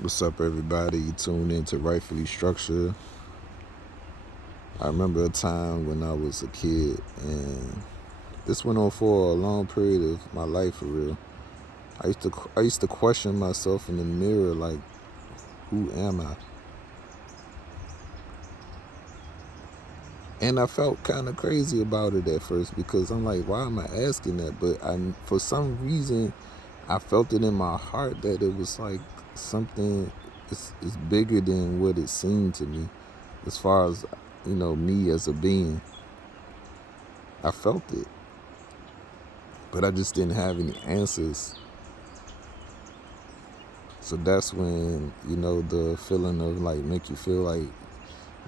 What's up, everybody? You tuned in to Rightfully Structured. I remember a time when I was a kid, and this went on for a long period of my life, for real. I used to question myself in the mirror, like, who am I? And I felt kind of crazy about it at first because I'm like, why am I asking that? But for some reason, I felt it in my heart that it was like something. It's bigger than what it seemed to me, as far as me as a being. I felt it, but I just didn't have any answers. So that's when, the feeling of like make you feel like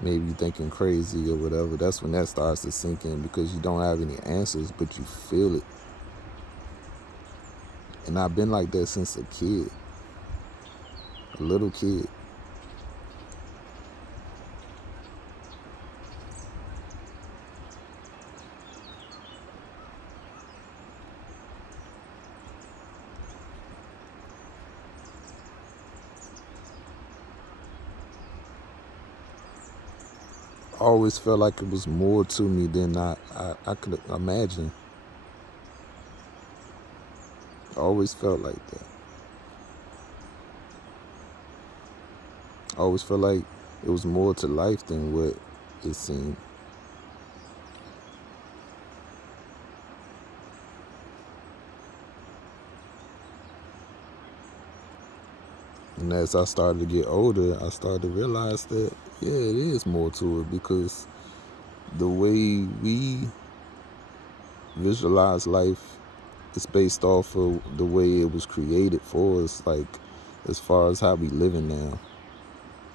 maybe you thinking crazy or whatever. That's when that starts to sink in because you don't have any answers, but you feel it. And I've been like that since a kid, a little kid. I always felt like it was more to me than I could imagine. I always felt like that. I always felt like it was more to life than what it seemed. And as I started to get older, I started to realize that, yeah, it is more to it because the way we visualize life is based off of the way it was created for us, like as far as how we living now.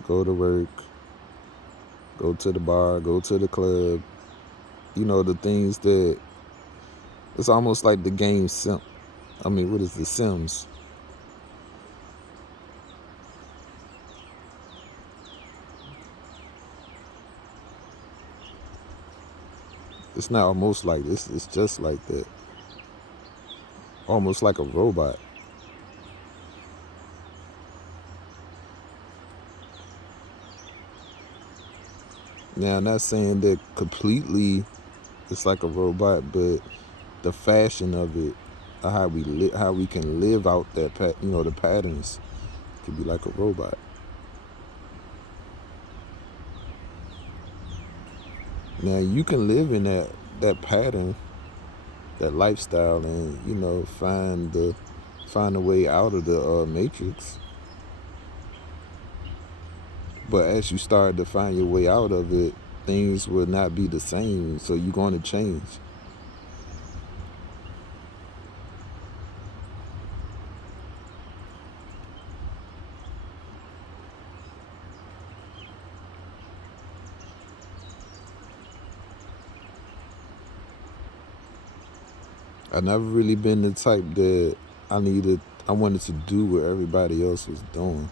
Go to work, go to the bar, go to the club, the things that it's almost like the game what is The Sims? It's not almost like this, it's just like that. Almost like a robot. Now, I'm not saying that completely it's like a robot, but the fashion of it, how we can live out the patterns could be like a robot. Now you can live in that pattern, that lifestyle, and find a way out of the matrix. But as you start to find your way out of it, things will not be the same. So you're going to change. I never really been the type that I wanted to do what everybody else was doing.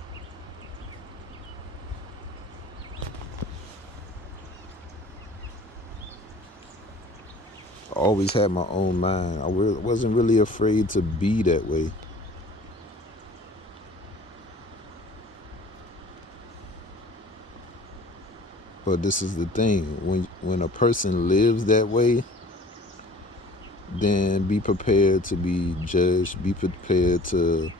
I always had my own mind. I wasn't really afraid to be that way. But this is the thing: when a person lives that way, then be prepared to be judged. Be prepared to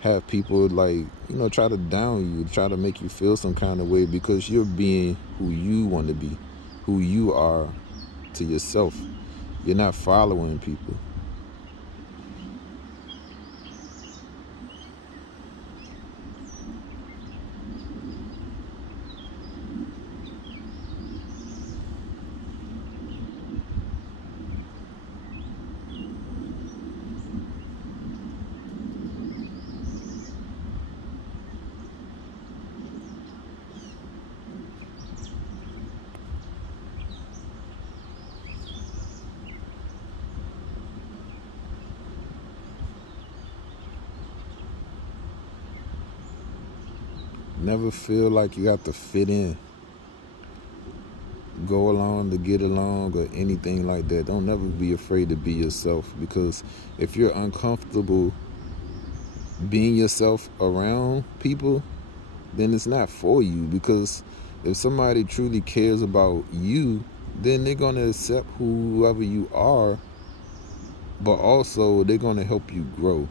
have people try to down you, try to make you feel some kind of way because you're being who you want to be, who you are to yourself. You're not following people. Never feel like you have to fit in, go along to get along, or anything like that. Don't never be afraid to be yourself, because if you're uncomfortable being yourself around people, then it's not for you. Because if somebody truly cares about you, then they're going to accept whoever you are, but also they're going to help you grow.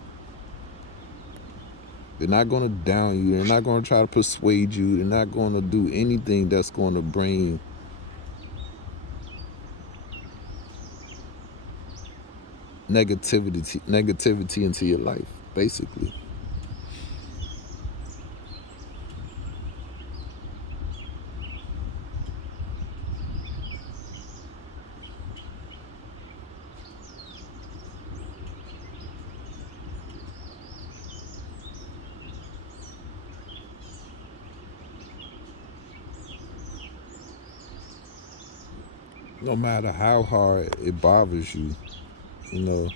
They're not going to down you. They're not going to try to persuade you. They're not going to do anything that's going to bring negativity into your life, basically. No matter how hard it bothers you, you know,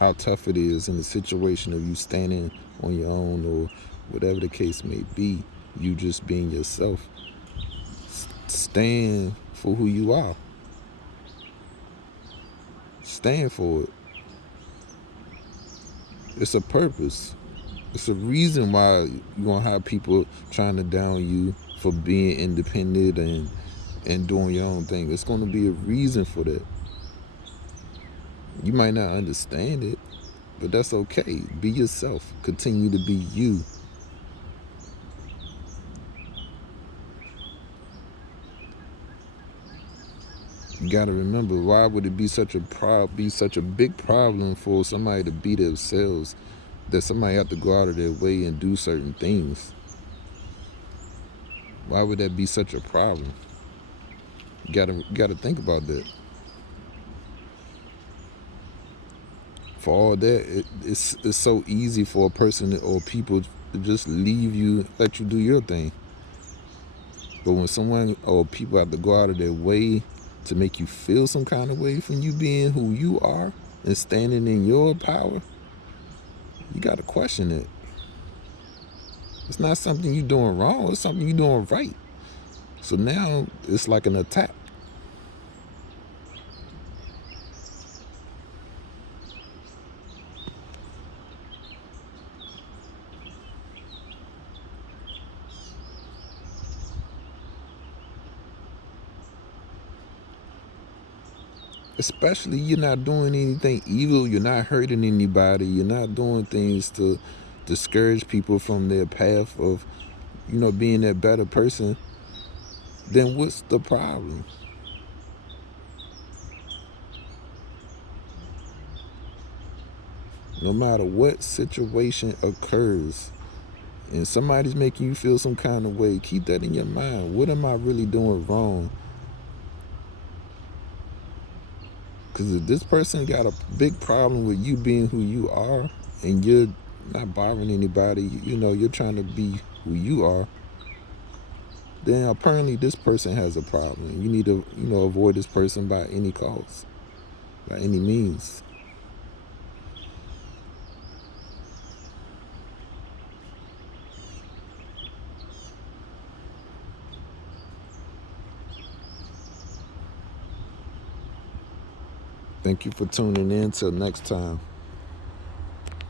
how tough it is in the situation of you standing on your own or whatever the case may be, you just being yourself, stand for who you are. Stand for it. It's a purpose. It's a reason why you're going to have people trying to down you for being independent and doing your own thing. It's going to be a reason for that. You might not understand it, but that's okay. Be yourself. Continue to be you. You got to remember, why would it be such a big problem for somebody to be themselves, that somebody have to go out of their way and do certain things? Why would that be such a problem? You gotta think about that. For all that, it's so easy for a person or people to just leave you, let you do your thing. But when someone or people have to go out of their way to make you feel some kind of way from you being who you are and standing in your power, you got to question it. It's not something you're doing wrong. It's something you're doing right. So now it's like an attack. Especially, you're not doing anything evil. You're not hurting anybody. You're not doing things to discourage people from their path of, being that better person. Then what's the problem? No matter what situation occurs and somebody's making you feel some kind of way, keep that in your mind. What am I really doing wrong? Because if this person got a big problem with you being who you are and you're not bothering anybody, you're trying to be who you are, then apparently this person has a problem. You need to, avoid this person by any cost, by any means. Thank you for tuning in. Till next time.